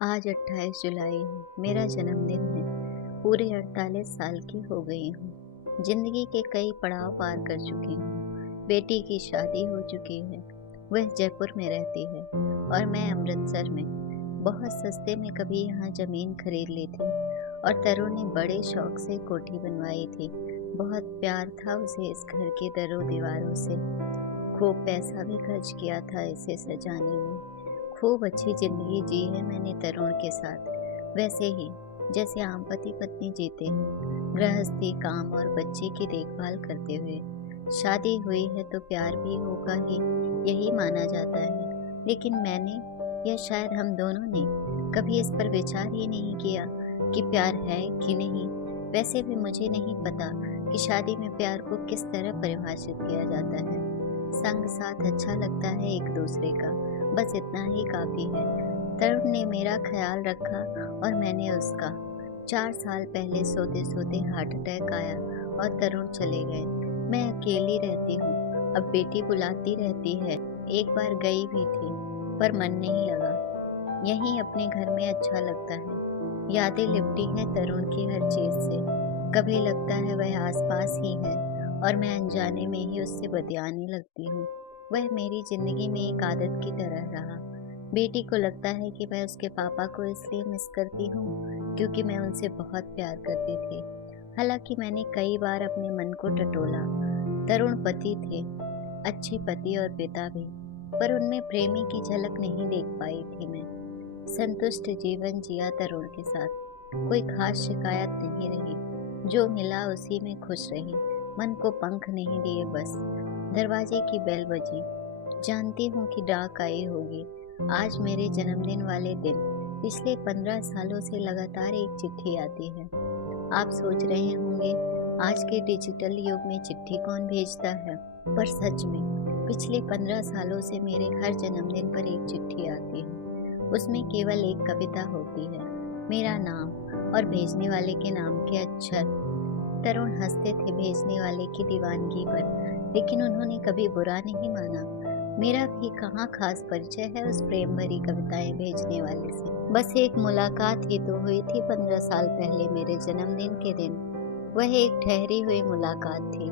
आज 28 जुलाई है। मेरा जन्मदिन है। पूरे 48 साल की हो गई हूँ। जिंदगी के कई पड़ाव पार कर चुकी हूँ। बेटी की शादी हो चुकी है। वह जयपुर में रहती है और मैं अमृतसर में। बहुत सस्ते में कभी यहाँ जमीन खरीद ली थी और तरुण ने बड़े शौक से कोठी बनवाई थी। बहुत प्यार था उसे इस घर के दरों दीवारों से। खूब पैसा भी खर्च किया था इसे सजाने में। खूब अच्छी जिंदगी जी है मैंने तरुण के साथ, वैसे ही जैसे आम पति पत्नी जीते हैं, गृहस्थी, काम और बच्चे की देखभाल करते हुए। शादी हुई है तो प्यार भी होगा ही, यही माना जाता है। लेकिन मैंने, या शायद हम दोनों ने, कभी इस पर विचार ही नहीं किया कि प्यार है कि नहीं। वैसे भी मुझे नहीं पता कि शादी में प्यार को किस तरह परिभाषित किया जाता है। संग साथ अच्छा लगता है एक दूसरे का, बस इतना ही काफी है। तरुण ने मेरा ख्याल रखा और मैंने उसका। 4 साल पहले सोते सोते हार्ट अटैक आया और तरुण चले गए। मैं अकेली रहती हूँ। अब बेटी बुलाती रहती है, एक बार गई भी थी पर मन नहीं लगा। यहीं अपने घर में अच्छा लगता है। यादें लिपटी हैं तरुण की हर चीज से। कभी लगता है वह आसपास ही है और मैं अनजाने में ही उससे बतियाने लगती हूँ। वह मेरी जिंदगी में एक आदत की तरह रहा। बेटी को लगता है कि मैं उसके पापा को इसलिए मिस करती हूँ क्योंकि मैं उनसे बहुत प्यार करती थी। हालांकि मैंने कई बार अपने मन को टटोला। तरुण पति थे, अच्छे पति और पिता भी, पर उनमें प्रेमी की झलक नहीं देख पाई थी मैं। संतुष्ट जीवन जिया तरुण के साथ। कोई खास शिकायत नहीं रही। जो मिला उसी में खुश रही। मन को पंख नहीं दिए बस। दरवाजे की बेल बजी। जानती हूँ कि डाक आई होगी। आज मेरे जन्मदिन वाले दिन पिछले 15 सालों से लगातार एक चिट्ठी आती है। आप सोच रहे होंगे, आज के डिजिटल युग में चिट्ठी कौन भेजता है? पर सच में पिछले 15 सालों से मेरे हर जन्मदिन पर एक चिट्ठी आती है। उसमें केवल एक कविता होती है, मेरा नाम और भेजने वाले के नाम के अक्षर। तरुण हंसते थे भेजने वाले की दीवानगी पर, लेकिन उन्होंने कभी बुरा नहीं माना। मेरा भी कहाँ खास परिचय है उस प्रेम भरी कविताएं भेजने वाले से। बस एक मुलाकात ही तो हुई थी 15 साल पहले मेरे जन्मदिन के दिन। वह एक ठहरी हुई मुलाकात थी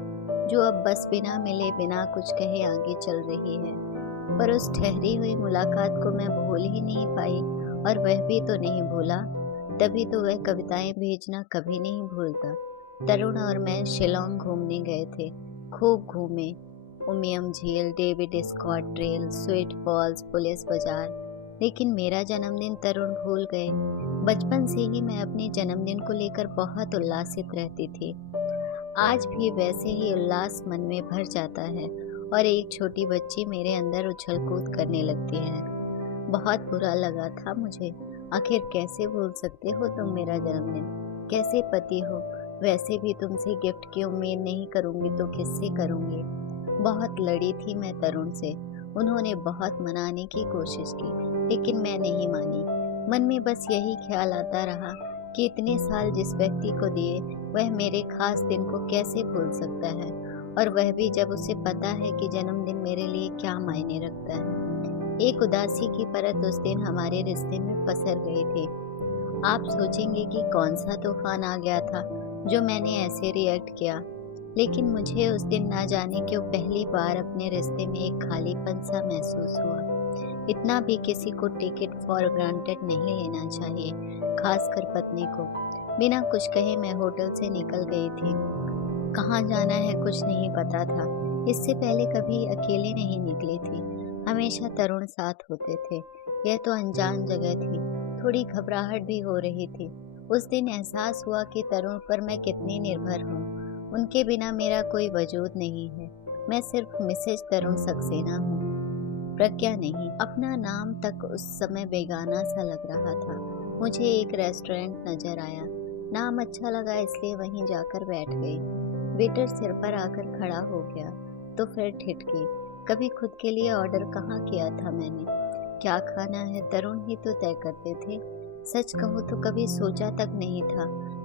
जो अब बस बिना मिले बिना कुछ कहे आगे चल रही है। पर उस ठहरी हुई मुलाकात को मैं भूल ही नहीं पाई और वह भी तो नहीं भूला। तभी तो वह कविताएं भेजना कभी नहीं भूलता। तरुण और मैं शिलोंग घूमने गए थे। खूब घूमे। उमियम झील, David Scott trail, sweet falls, Police Bazaar. लेकिन मेरा जन्मदिन तरुण भूल गए। बचपन से ही मैं अपने जन्मदिन को लेकर बहुत उल्लासित रहती थी। आज भी वैसे ही उल्लास मन में भर जाता है और एक छोटी बच्ची मेरे अंदर उछल कूद करने लगती है। बहुत बुरा लगा था मुझे। आखिर कैसे भूल सकते हो तुम मेरा जन्मदिन? कैसे पति हो, वैसे भी तुमसे गिफ्ट की उम्मीद नहीं करूंगी तो किससे करूंगी? बहुत लड़ी थी मैं तरुण से। उन्होंने बहुत मनाने की कोशिश की, लेकिन मैं नहीं मानी। मन में बस यही ख्याल आता रहा कि इतने साल जिस व्यक्ति को दिए वह मेरे खास दिन को कैसे भूल सकता है, और वह भी जब उसे पता है कि जन्मदिन मेरे लिए क्या मायने रखता है। एक उदासी की परत उस दिन हमारे रिश्ते में पसर गई थी। आप सोचेंगे कि कौन सा तूफान आ गया था जो मैंने ऐसे रिएक्ट किया, लेकिन मुझे उस दिन ना जाने क्यों पहली बार अपने रिश्ते में एक खालीपन सा महसूस हुआ। इतना भी किसी को टेक इट फॉर ग्रांटेड नहीं लेना चाहिए, खासकर पत्नी को। बिना कुछ कहे मैं होटल से निकल गई थी। कहाँ जाना है कुछ नहीं पता था। इससे पहले कभी अकेले नहीं निकली थी। हमेशा तरुण साथ होते थे। यह तो अनजान जगह थी। थोड़ी घबराहट भी हो रही थी। उस दिन एहसास हुआ कि तरुण पर मैं कितनी निर्भर हूँ। उनके बिना मेरा कोई वजूद नहीं है। मैं सिर्फ मिसेज तरुण सक्सेना हूँ, प्रज्ञा नहीं। अपना नाम तक उस समय बेगाना सा लग रहा था। मुझे एक रेस्टोरेंट नजर आया। नाम अच्छा लगा इसलिए वहीं जाकर बैठ गई। वेटर सिर पर आकर खड़ा हो गया तो फिर ठिठकी। कभी खुद के लिए ऑर्डर कहाँ किया था मैंने? क्या खाना है तरुण ही तो तय करते थे। सच कहूँ तो कभी सोचा तक नहीं था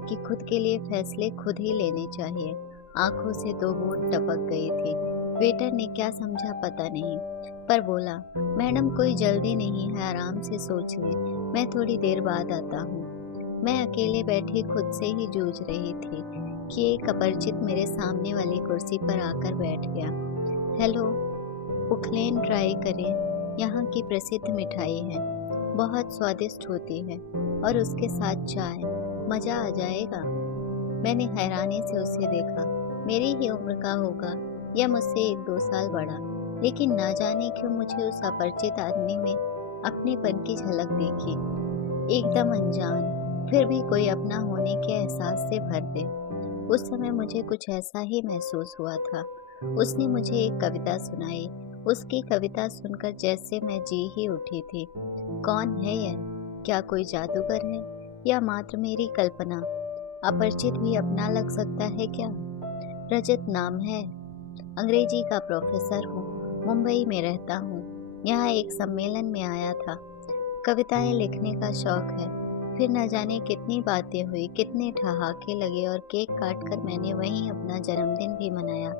कि खुद के लिए फैसले खुद ही लेने चाहिए। आंखों से 2 बूंद टपक गई थी। वेटर ने क्या समझा पता नहीं, पर बोला, मैडम कोई जल्दी नहीं है, आराम से सोच लें। मैं थोड़ी देर बाद आता हूँ। मैं अकेले बैठी खुद से ही जूझ रही थी कि एक अपरिचित मेरे सामने वाली कुर्सी पर आकर बैठ गया। हेलो, उखलेन ट्राई करें, यहाँ की प्रसिद्ध मिठाई है, बहुत स्वादिष्ट होती है और उसके साथ चाय, मज़ा आ जाएगा। मैंने हैरानी से उसे देखा। मेरी ही उम्र का होगा या मुझसे 1-2 साल बड़ा, लेकिन ना जाने क्यों मुझे उस अपरिचित आदमी में अपनेपन की झलक दिखी। एकदम अनजान, फिर भी कोई अपना होने के एहसास से भर दे। उस समय मुझे कुछ ऐसा ही महसूस हुआ था। उसने मुझे एक कविता सुनाई। उसकी कविता सुनकर जैसे मैं जी ही उठी थी। कौन है यह? क्या कोई जादूगर है या मात्र मेरी कल्पना? अपरिचित भी अपना लग सकता है क्या? रजत नाम है। अंग्रेजी का प्रोफेसर हूँ। मुंबई में रहता हूँ। यहाँ एक सम्मेलन में आया था। कविताएं लिखने का शौक है। फिर न जाने कितनी बातें हुई, कितने ठहाके लगे और केक काटकर मैंने वहीं अपना जन्मदिन भी मनाया।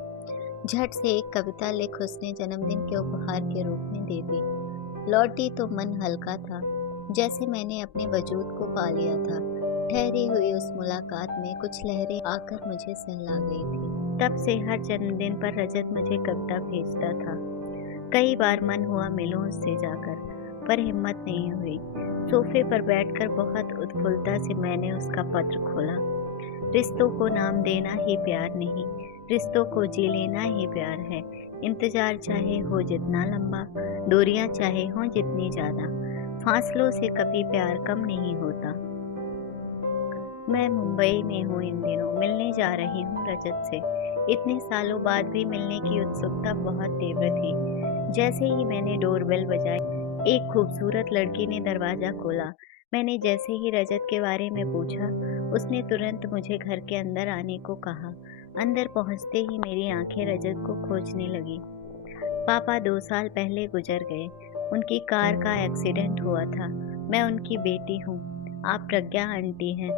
झट से एक कविता लिख उसने जन्मदिन के उपहार के रूप में दे दी। लौटी तो मन हल्का था, जैसे मैंने अपने वजूद को पा लिया था। ठहरी हुई उस मुलाकात में कुछ लहरें आकर मुझे सहला गई थी। तब से हर जन्मदिन पर रजत मुझे कविता भेजता था। कई बार मन हुआ मिलूं उससे जाकर, पर हिम्मत नहीं हुई। सोफे पर बैठकर बहुत उत्फुल्लता से मैंने उसका पत्र खोला। रिश्तों को नाम देना ही प्यार नहीं, रिश्तों को जी लेना ही प्यार है। इंतजार चाहे हो जितना लंबा, दूरियां चाहे हों जितनी ज़्यादा, फासलों से कभी प्यार कम नहीं होता। मैं मुंबई में हूँ इन दिनों, मिलने जा रही हूँ रजत से। इतने सालों बाद भी मिलने की उत्सुकता बहुत तीव्र थी। जैसे ही मैंने डोरबेल बजाई, एक खूबसूरत लड़की ने दरवाज़ा खोला। मैंने जैसे ही रजत के बारे में पूछा, उसने तुरंत मुझे घर के अंदर आने को कहा। अंदर पहुंचते ही मेरी आंखें रजत को खोजने लगी। पापा 2 साल पहले गुजर गए। उनकी कार का एक्सीडेंट हुआ था। मैं उनकी बेटी हूँ। आप प्रज्ञा आंटी हैं।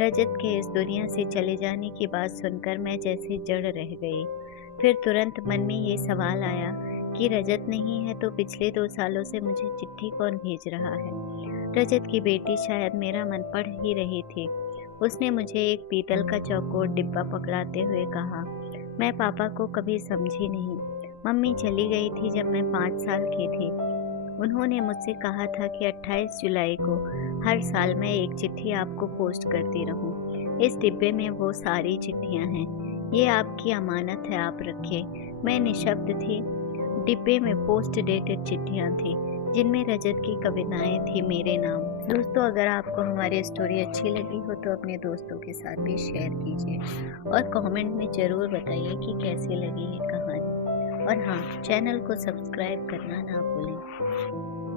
रजत के इस दुनिया से चले जाने की बात सुनकर मैं जैसे जड़ रह गई। फिर तुरंत मन में ये सवाल आया कि रजत नहीं है तो पिछले 2 सालों से मुझे चिट्ठी कौन भेज रहा है? रजत की बेटी शायद मेरा मन पढ़ ही रही थी। उसने मुझे एक पीतल का चौकोर डिब्बा पकड़ाते हुए कहा, मैं पापा को कभी समझी नहीं। मम्मी चली गई थी जब मैं 5 साल की थी। उन्होंने मुझसे कहा था कि 28 जुलाई को हर साल मैं एक चिट्ठी आपको पोस्ट करती रहूं। इस डिब्बे में वो सारी चिट्ठियां हैं। ये आपकी अमानत है, आप रखिए। मैं निशब्द थी। डिब्बे में पोस्ट डेटेड चिट्ठियां थी जिनमें रजत की कविताएं थी मेरे नाम। दोस्तों, अगर आपको हमारी स्टोरी अच्छी लगी हो तो अपने दोस्तों के साथ भी शेयर कीजिए और कमेंट में ज़रूर बताइए कि कैसी लगी ये कहानी। और हाँ, चैनल को सब्सक्राइब करना ना भूलें।